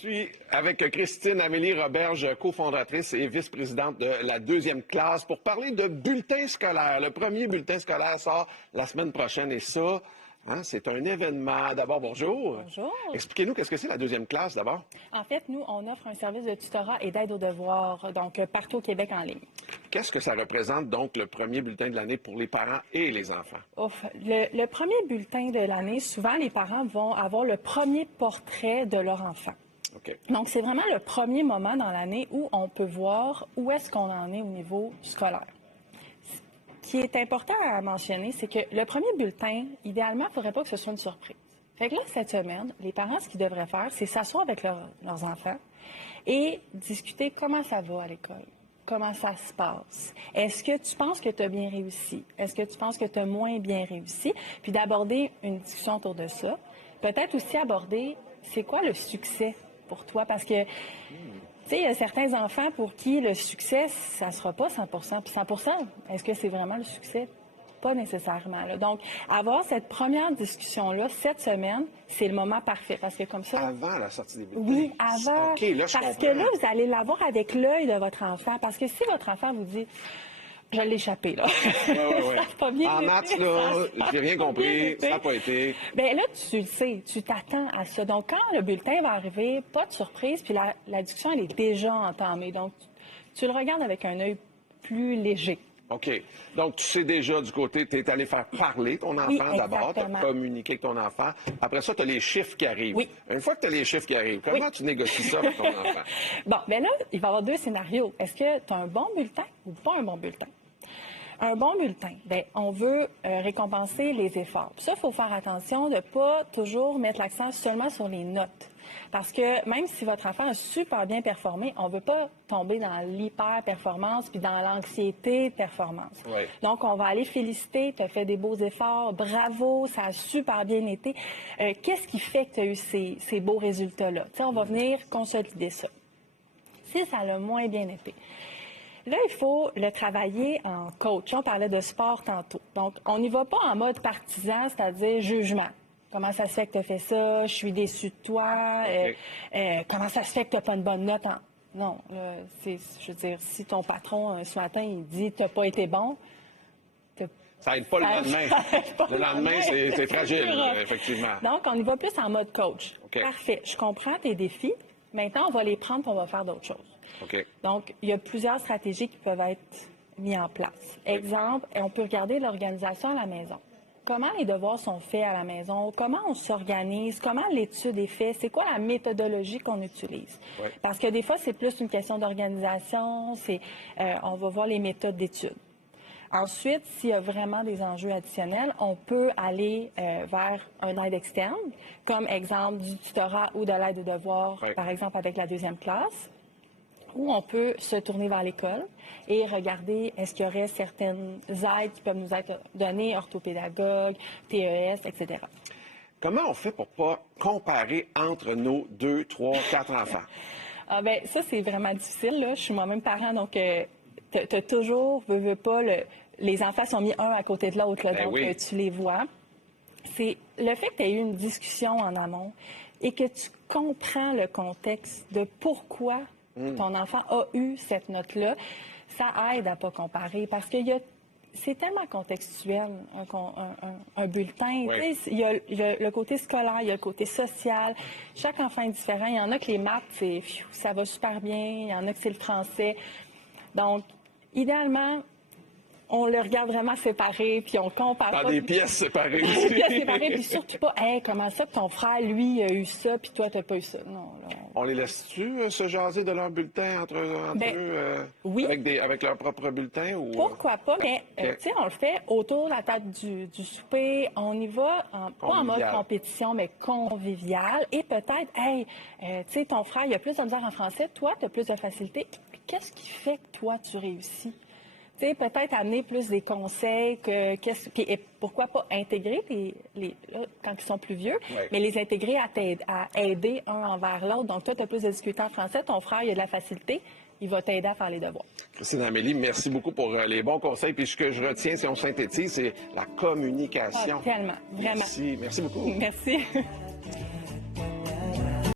suis avec Christine Amélie Roberge, cofondatrice et vice-présidente de la deuxième classe, pour parler de bulletin scolaire. Le premier bulletin scolaire sort la semaine prochaine et ça, c'est un événement. D'abord, bonjour. Bonjour. Expliquez-nous qu'est-ce que c'est la deuxième classe d'abord. En fait, nous, on offre un service de tutorat et d'aide aux devoirs, donc partout au Québec en ligne. Qu'est-ce que ça représente donc le premier bulletin de l'année pour les parents et les enfants? Le premier bulletin de l'année, souvent, les parents vont avoir le premier portrait de leur enfant. Okay. Donc, c'est vraiment le premier moment dans l'année où on peut voir où est-ce qu'on en est au niveau scolaire. Ce qui est important à mentionner, c'est que le premier bulletin, idéalement, il ne faudrait pas que ce soit une surprise. Fait que là, cette semaine, les parents, ce qu'ils devraient faire, c'est s'asseoir avec leurs enfants et discuter comment ça va à l'école. Comment ça se passe? Est-ce que tu penses que tu as bien réussi? Est-ce que tu penses que tu as moins bien réussi? Puis d'aborder une discussion autour de ça. Peut-être aussi aborder, c'est quoi le succès pour toi? Parce que, tu sais, il y a certains enfants pour qui le succès, ça ne sera pas 100%. Puis 100%, est-ce que c'est vraiment le succès? Pas nécessairement. Là. Donc, avoir cette première discussion-là, cette semaine, c'est le moment parfait. Parce que comme ça... Avant la sortie des bulletins? Oui, avant. OK, là, je parce comprends. que là, vous allez l'avoir avec l'œil de votre enfant. Parce que si votre enfant vous dit... Je l'ai échappé, là. Oui. Ça n'a pas bien En été. maths, là, j'ai rien compris, ça n'a pas été. Bien là, tu le sais, tu t'attends à ça. Donc, quand le bulletin va arriver, pas de surprise, puis la discussion, elle est déjà entamée. Donc, tu le regardes avec un œil plus léger. OK. Donc, tu sais déjà du côté, tu es allé faire parler ton enfant Oui, d'abord, tu as exactement. communiqué avec ton enfant. Après ça, tu as les chiffres qui arrivent. Oui. Une fois que tu as les chiffres qui arrivent, comment tu négocies ça avec ton enfant? Bon, bien là, il va y avoir deux scénarios. Est-ce que tu as un bon bulletin ou pas un bon bulletin? Un bon bulletin, bien, on veut récompenser les efforts. Puis ça, il faut faire attention de ne pas toujours mettre l'accent seulement sur les notes. Parce que même si votre enfant a super bien performé, on ne veut pas tomber dans l'hyper-performance puis dans l'anxiété-performance. Oui. Donc, on va aller féliciter, tu as fait des beaux efforts, bravo, ça a super bien été. Qu'est-ce qui fait que tu as eu ces beaux résultats-là? Tu sais, on va venir consolider ça. Si ça a moins bien été. Là, il faut le travailler en coach. On parlait de sport tantôt. Donc, on n'y va pas en mode partisan, c'est-à-dire jugement. Comment ça se fait que tu as fait ça? Je suis déçue de toi. Okay. Comment ça se fait que tu n'as pas une bonne note? Non, je veux dire, si ton patron, ce matin, il dit que tu n'as pas été bon, Ça n'aide pas le lendemain. Le lendemain, c'est fragile, effectivement. Donc, on y va plus en mode coach. Okay. Parfait. Je comprends tes défis. Maintenant, on va les prendre et on va faire d'autres choses. OK. Donc, il y a plusieurs stratégies qui peuvent être mises en place. Exemple, on peut regarder l'organisation à la maison. Comment les devoirs sont faits à la maison? Comment on s'organise? Comment l'étude est faite? C'est quoi la méthodologie qu'on utilise? Oui. Parce que des fois, c'est plus une question d'organisation. On va voir les méthodes d'étude. Ensuite, s'il y a vraiment des enjeux additionnels, on peut aller vers un aide externe, comme exemple du tutorat ou de l'aide aux devoirs, Oui. par exemple avec la deuxième classe, ou on peut se tourner vers l'école et regarder est-ce qu'il y aurait certaines aides qui peuvent nous être données, orthopédagogue, TES, etc. Comment on fait pour pas comparer entre nos 2, 3, 4 enfants? Ah ben ça, c'est vraiment difficile. Là. Je suis moi-même parent, donc t'as toujours, veux pas, les enfants sont mis un à côté de l'autre, là, Ben donc oui. tu les vois. C'est le fait que tu aies eu une discussion en amont et que tu comprends le contexte de pourquoi ton enfant a eu cette note-là, ça aide à ne pas comparer parce que c'est tellement contextuel, un bulletin. Oui. Tu sais, il y a le côté scolaire, il y a le côté social. Chaque enfant est différent. Il y en a que les maths, ça va super bien. Il y en a que c'est le français. Donc, idéalement, on le regarde vraiment séparé, puis on compare Dans pas. des pièces séparées aussi. Des pièces séparées, puis surtout pas, hey, comment ça que ton frère, lui, a eu ça, puis toi, t'as pas eu ça. Non, là, On les laisse-tu se jaser de leur bulletin entre Ben, eux, oui. avec leur propre bulletin? Ou, Pourquoi pas? Mais, OK. tu sais, on le fait autour de la table du souper. On y va, pas en mode Convivial. compétition, mais convivial. Et peut-être, hey, tu sais, ton frère, il a plus de misère en français. Toi, tu as plus de facilité. Qu'est-ce qui fait que toi, tu réussis? Tu sais, peut-être amener plus des conseils, et pourquoi pas intégrer là, quand ils sont plus vieux, Ouais. mais les intégrer à aider un envers l'autre. Donc, toi, tu as plus de difficultés en français, ton frère, il a de la facilité, il va t'aider à faire les devoirs. Christine Amélie, merci beaucoup pour les bons conseils. Puis ce que je retiens, si on synthétise, c'est la communication. Ah, tellement, vraiment. Merci beaucoup. Merci.